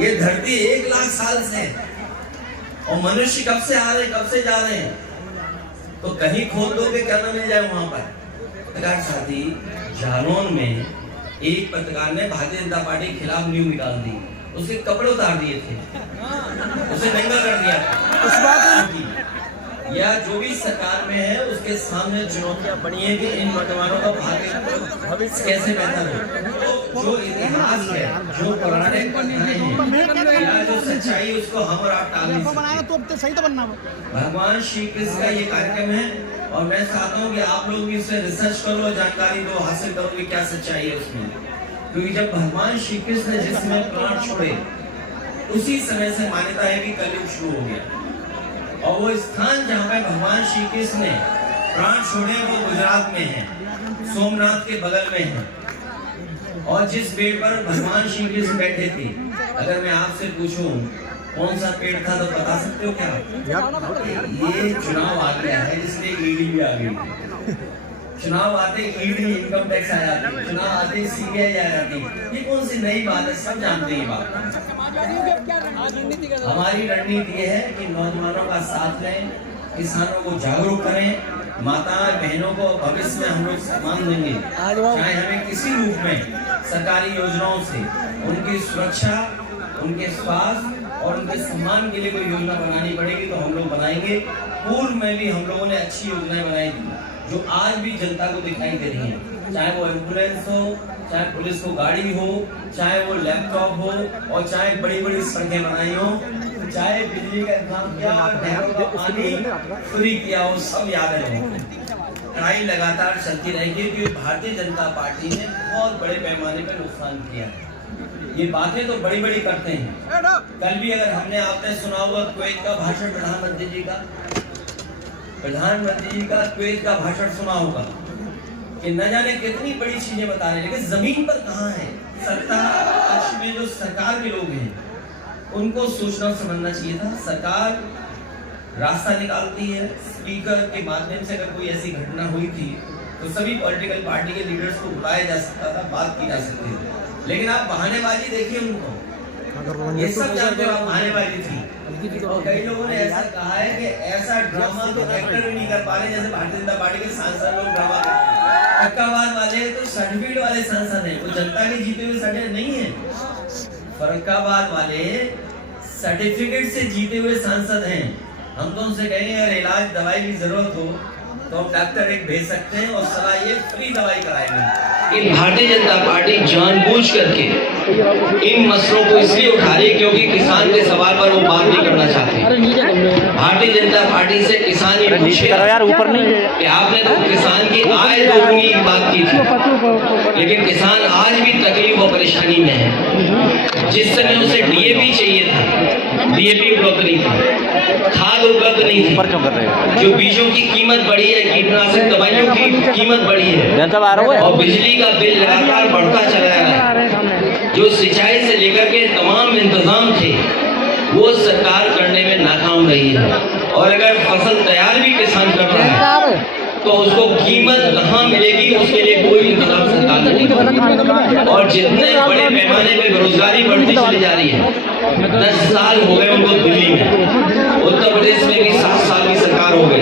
ये धरती 1 लाख साल से और मनुष्य कब से आ रहे हैं, कब से जा रहे हैं, तो कहीं खोद दो कि क्या ना मिल जाए वहां पर। पत्रकार साथी, जालौन में एक पत्रकार ने भारतीय जनता पार्टी के खिलाफ न्यूज निकाल दी, उसके कपड़े उतार दिए थे, उसे नंगा कर दिया था। या जो भी सरकार में है उसके सामने चुनौतियां बनी है कि इन नौजवानों का भविष्य कैसे बेहतर हो। जो इतिहास है, जो पुराने कथाएं हैं या जो सच्चाई, उसको हम और आप टाल नहीं सकते। भगवान श्री कृष्ण का ये कार्यक्रम है और मैं चाहता हूँ कि आप लोग भी इसमें रिसर्च करो, जानकारी दो, हासिल करो कि क्या सच्चाई है उसमें। क्योंकि जब भगवान श्री कृष्ण ने जिस समय प्राण छोड़े, उसी समय से मान्यता है कि कलयुग शुरू हो गया। और वो स्थान जहाँ पे भगवान श्री कृष्ण ने प्राण छोड़े वो गुजरात में है, सोमनाथ के बगल में है। और जिस पेड़ पर भगवान श्री कृष्ण बैठे थे, अगर मैं आपसे पूछूं कौन सा पेड़ था तो बता सकते हो क्या? ये चुनाव आ गया है जिसमें ईडी भी आ गई। चुनाव आते ईडी, इनकम टैक्स आ जाती है, चुनाव आते सीबीआई आ जाती है। ये कौन सी नई बात है, सब जानते हैं बात। हमारी रणनीति ये है कि नौजवानों का साथ लें, किसानों को जागरूक करें, माता बहनों को भविष्य में हम लोग सम्मान देंगे। चाहे हमें किसी रूप में सरकारी योजनाओं से उनकी सुरक्षा, उनके स्वास्थ्य और उनके सम्मान के लिए कोई योजना बनानी पड़ेगी तो हम लोग बनाएंगे। पूर्व में भी हम लोगों ने अच्छी योजनाएं बनाई थी जो आज भी जनता को दिखाई दे रही हैं, चाहे वो एम्बुलेंस हो, चाहे पुलिस को गाड़ी हो, चाहे वो लैपटॉप हो, और चाहे बड़ी बड़ी सड़कें बनाई हो, चाहे बिजली का इंतजाम किया, नहरों का पानी फ्री किया हो, सब याद है। लड़ाई लगातार चलती रहेगी क्योंकि भारतीय जनता पार्टी ने बहुत बड़े पैमाने पर नुकसान किया है। ये बातें तो बड़ी बड़ी करते हैं। कल भी अगर हमने आपने सुना होगा कुवैत का भाषण, प्रधानमंत्री जी का कुवैत का भाषण सुना होगा कि न जाने कितनी बड़ी चीजें बता रहे हैं, लेकिन जमीन पर कहाँ है? सत्ता पक्ष में जो सरकार के लोग हैं उनको सोचना समझना चाहिए था। सरकार रास्ता निकालती है, स्पीकर के माध्यम से अगर कोई ऐसी घटना हुई थी तो सभी पॉलिटिकल पार्टी के लीडर्स को बुलाया जा सकता था, बात की जा सकती थी। लेकिन आप बहानेबाजी देखिए उनको, ये सब जानते हो आप बहानेबाजी थी। और कई लोगों ने ऐसा कहा है कि ऐसा ड्रामा तो एक्टर भी नहीं कर पा रहे जैसे भारतीय जनता पार्टी के सांसद लोग ड्रामा करते हैं। फरक्काबाद वाले तो सर्टिफिकेट वाले सांसद हैं, वो जनता के जीते हुए सांसद नहीं है। फरक्काबाद वाले सर्टिफिकेट से जीते हुए सांसद हैं। हम तो उनसे कहेंगे अगर इलाज दवाई की जरूरत हो तो हम डॉक्टर एक भेज सकते हैं और सलाह ये फ्री दवाई कराएंगे। इन भारतीय जनता पार्टी जानबूझ करके इन मसलों को इसलिए उठा रही है क्योंकि किसान के सवाल पर वो बात नहीं करना चाहते। भारतीय जनता पार्टी से किसान ये पूछे कि आपने तो किसान की आय दोगुनी की बात की थी, लेकिन किसान आज भी तकलीफ और परेशानी में है। जिस समय उसे डीएपी चाहिए था, डीएपी उपलब्ध नहीं था, खाद उपलब्ध नहीं थी, जो बीजों की कीमत बढ़ी है, कीटनाशक दवाइयों की कीमत बढ़ी है, और बिजली का बिल लगातार बढ़ता चला है। जो सिंचाई से लेकर के तमाम इंतजाम थे वो सरकार करने में नाकाम रही है। और अगर फसल तैयार भी किसान कर रहा है तो उसको कीमत कहाँ मिलेगी, उसके लिए कोई इंतजाम सरकार नहीं कर। और जितने बड़े पैमाने पे बेरोजगारी बढ़ती चली जा रही है, 10 साल हो गए उनको दिल्ली में, उत्तर प्रदेश में भी 7 साल की सरकार हो गई।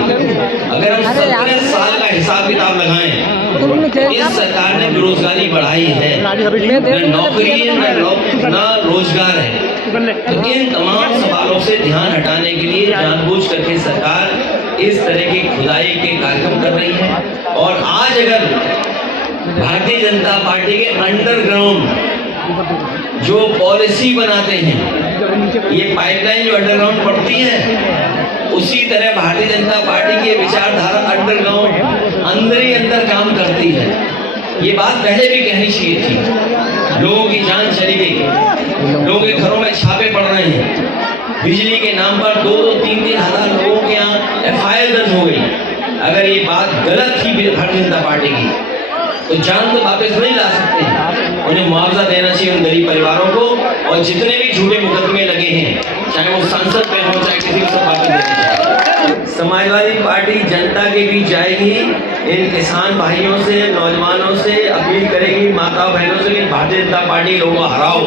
अगर हम 17 साल का हिसाब किताब लगाएं, इस सरकार ने बेरोजगारी बढ़ाई है, न नौकरी है न रोजगार है। तो इन तमाम सवालों से ध्यान हटाने के लिए जानबूझ करके सरकार इस तरह की खुदाई के कार्यक्रम कर रही है। और आज अगर भारतीय जनता पार्टी के अंडरग्राउंड जो पॉलिसी बनाते हैं, ये पाइपलाइन जो अंडरग्राउंड पड़ती है, उसी तरह भारतीय जनता पार्टी की विचारधारा अंडरग्राउंड अंदर ही अंदर काम करती है। ये बात पहले भी कहनी चाहिए थी। लोगों की जान चली गई, लोगों के घरों में छापे पड़ रहे हैं, बिजली के नाम पर 2-2, 3-3 हजार लोगों के यहाँ एफआईआर दर्ज हो गई। अगर ये बात गलत थी भारतीय जनता पार्टी की तो जान तो वापस नहीं ला सकते, उन्हें मुआवजा देना चाहिए उन गरीब परिवारों को। और जितने भी झूठे मुकदमे लगे हैं, चाहे वो संसद में हो चाहे किसी को, सब वापस देना। समाजवादी पार्टी जनता के बीच जाएगी, इन किसान भाइयों से, नौजवानों से अपील करेगी, माता बहनों से कि भारतीय जनता पार्टी लोगों को हराओ।